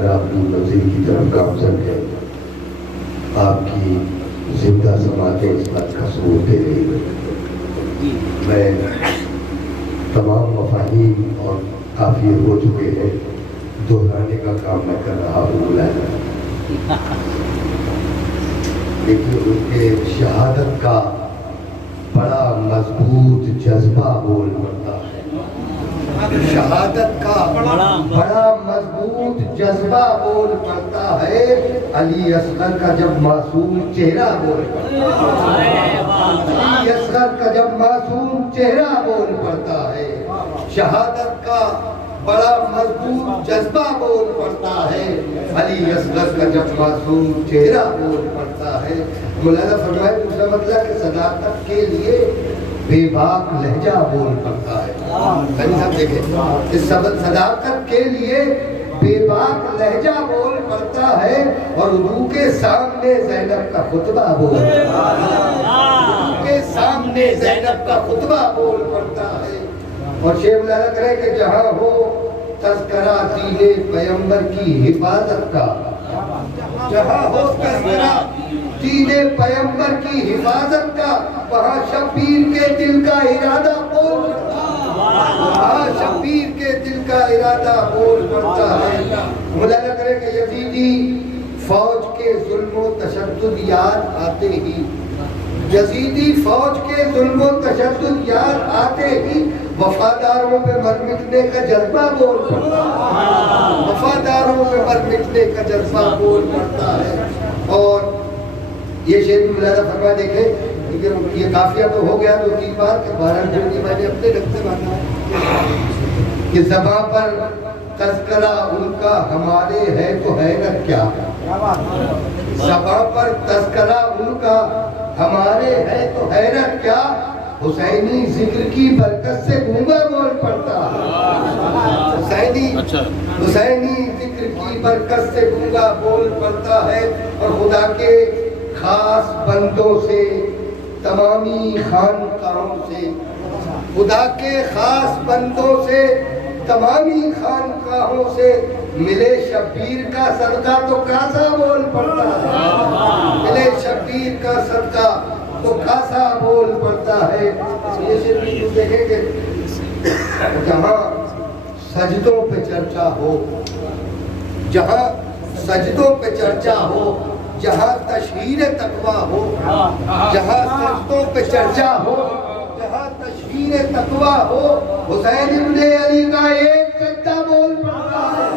ذرا اپنی منزل کی طرف گامزن ہے. آپ کی زندہ سماعتیں اس بات کا ثبوت دے رہی ہیں. میں تمام مفاہیم اور کافی ہو چکے ہیں، دہرانے کا کام میں کر رہا ہوں مولانا. لیکن ان کے شہادت کا بڑا مضبوط جذبہ بول پڑتا ہے. شہادت کا بڑا مضبوط جذبہ بول پڑتا ہے. علی اصغر کا جب معصوم چہرہ بول پڑتا ہے، علی اصغر کا جب معصوم چہرہ بول پڑتا ہے، شہادت کا بڑا مضبوط جذبہ بول پڑتا ہے. علی اصغر کا جب معصوم چہرہ بول پڑتا ہے. مولانا فرمائے دوسرا مطلب کہ صداقت کے لیے بے باک لہجہ بول پڑتا ہے. صاحب دیکھیں، اس صداقت کے لیے بے باک لہجہ بول پڑتا ہے. اور وضو کے سامنے زینب کا خطبہ بول پڑتا ہے، وضو کے سامنے زینب کا خطبہ بول پڑتا ہے. اور شیخ مولانا کرے کہ جہاں ہو تذکرہ دین پیغمبر کی حفاظت کا، جہاں ہو تذکرہ دین پیغمبر کی حفاظت کا، وہاں شبیر کے دل کا ارادہ بول پڑتا ہے، وہاں شبیر کے دل کا ارادہ بول پڑتا ہے. مولانا کرے کہ یزیدی فوج کے ظلم و تشدد یاد آتے ہی، یزیدی فوج کے ظلم و تشدد یاد آتے ہی وفاداروں پہ مر مٹنے کا جذبہ بول پڑتا ہے، وفاداروں پہ مر مٹنے کا جذبہ بول پڑتا ہے. اور یہ شعر مولانا فرما دیکھیں، یہ کافیہ تو ہو گیا 2-3 بار کہ 12 جلدی میں نے اپنے رکھ سے مانا ہے کہ زباں پر تذکرہ ان کا ہمارے ہے تو حیرت کیا، زباں پر تذکرہ ان کا ہمارے ہے تو حیرت کیا. حسینی ذکر کی برکت سے گونگا بول پڑتا ہے، حسینی ذکر کی برکت سے گونگا بول پڑتا ہے. اور خدا کے خاص بندوں سے، تمامی خانقاہوں سے، خدا کے خاص بندوں سے، تمامی خانقاہوں سے ملے شبیر کا صدقہ تو کاسا بول پڑتا ہے، ملے شبیر کا صدقہ تو کاسا بول پڑتا ہے. اس لیے شریف دیکھیں کہ جہاں سجدوں پہ چرچا ہو، جہاں سجدوں پہ چرچا ہو، جہاں تشہیر تقویٰ ہو، جہاں سجدوں پہ چرچا ہو، جہاں تشہیر تقویٰ ہو، حسین ابن علی کا ایک سجدہ بول پڑتا ہے،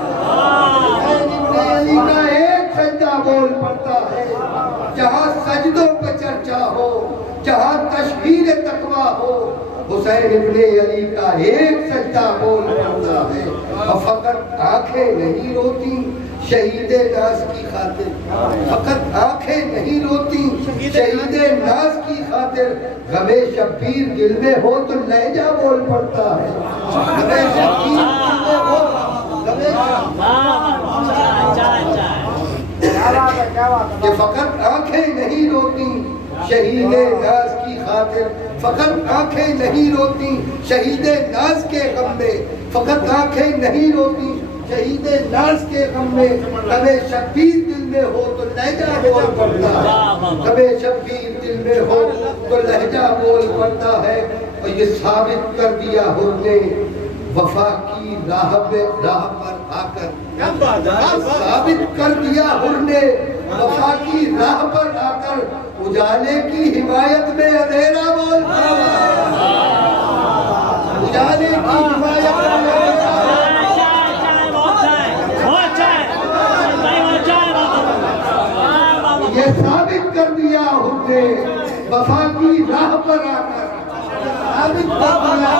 حسین ابن علی کا ایک سجدہ بول پڑتا ہے. جہاں سجدوں پہ چرچا ہو، جہاں تشہیر تقویٰ ہو، حسین ابن علی کا ایک سجدہ بول پڑتا ہے. اور فقط آنکھیں نہیں روتی شہید ناز کی خاطر، فقط آنکھیں نہیں روتی شہید ناز کی خاطر. غم شبیر دل میں ہو تو لہجہ بول پڑتا ہے، غم شبیر دل میں ہو، کہ فقط آنکھیں نہیں روتی شہید ناز کی خاطر، فقط آنکھیں نہیں روتی شہید ناز کے غم میں، فقط آنکھیں نہیں روتی شہید ناز کے غم میں. غم شبیر دل میں ہو تو لہجہ بول پڑتا ہے، غم شبیر دل میں ہو تو لہجہ بول پڑتا ہے. اور یہ ثابت کر دیا حر نے وفا کی راہ پر آ کر، ثابت کر دیا حر نے وفا کی راہ پر آ کر، اجالے کی حمایت میں اندھیرا بول پڑتا ہے، اجالے کی حمایت میں اندھیرا. یہ ثابت کر دیا حر نے وفا کی راہ پر آ کر، ثابت کر دیا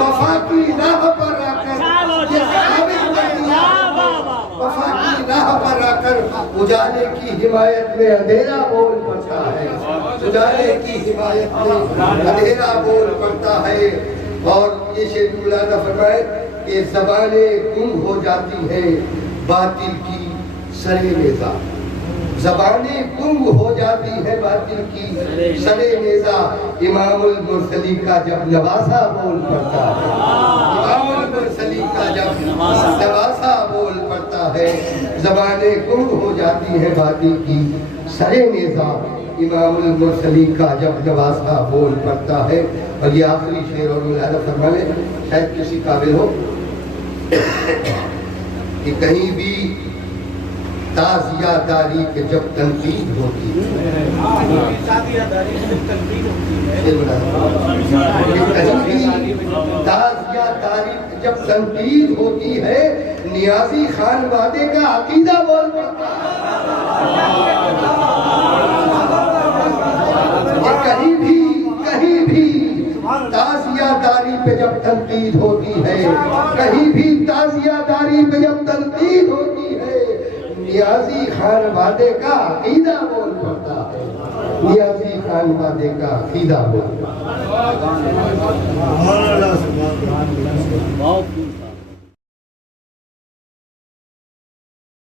وفا کی راہ پر آ کر، یہ ثابت کر دیا وفا کی راہ پر آ کر، اجالے کی حمایت میں اندھیرا بول پڑتا ہے، اجالے کی حمایت میں اندھیرا بول پڑتا ہے. اور یہ شیخ مولانا فرمائے کہ زبانیں گم ہو جاتی ہیں باطل کی سرے نیزہ، زبانیں گم ہو جاتی ہے باطل کی سرے نیزہ. امام المرسلی کا جب نواسہ بول پڑتا ہے، امام المرسلی کا جب نواسہ بول پڑتا ہے، زبانیں گم ہو جاتی ہیں باتیں کی سرے نیزہ امام المرسلین کا جب نواسا بول پڑتا ہے. اور یہ آخری شعر اور ملاحظہ فرما لیں شاید کسی قابل ہو کہ کہیں بھی تازیہ داری کے جب تنقید ہوتی ہے تازیہ داری جب تنقید ہوتی ہے نیازی خان وعدے کا عقیدہ بول پڑتا ہے. کہیں بھی تازیہ داری پہ جب تنقید ہوتی ہے کہیں بھی تازیہ داری پہ جب تنقید ہوتی ہے نیازی خان وعدے کا عقیدہ بول پڑتا ہے. نیازی خان وعدے کا عقیدہ بول پڑتا ہے.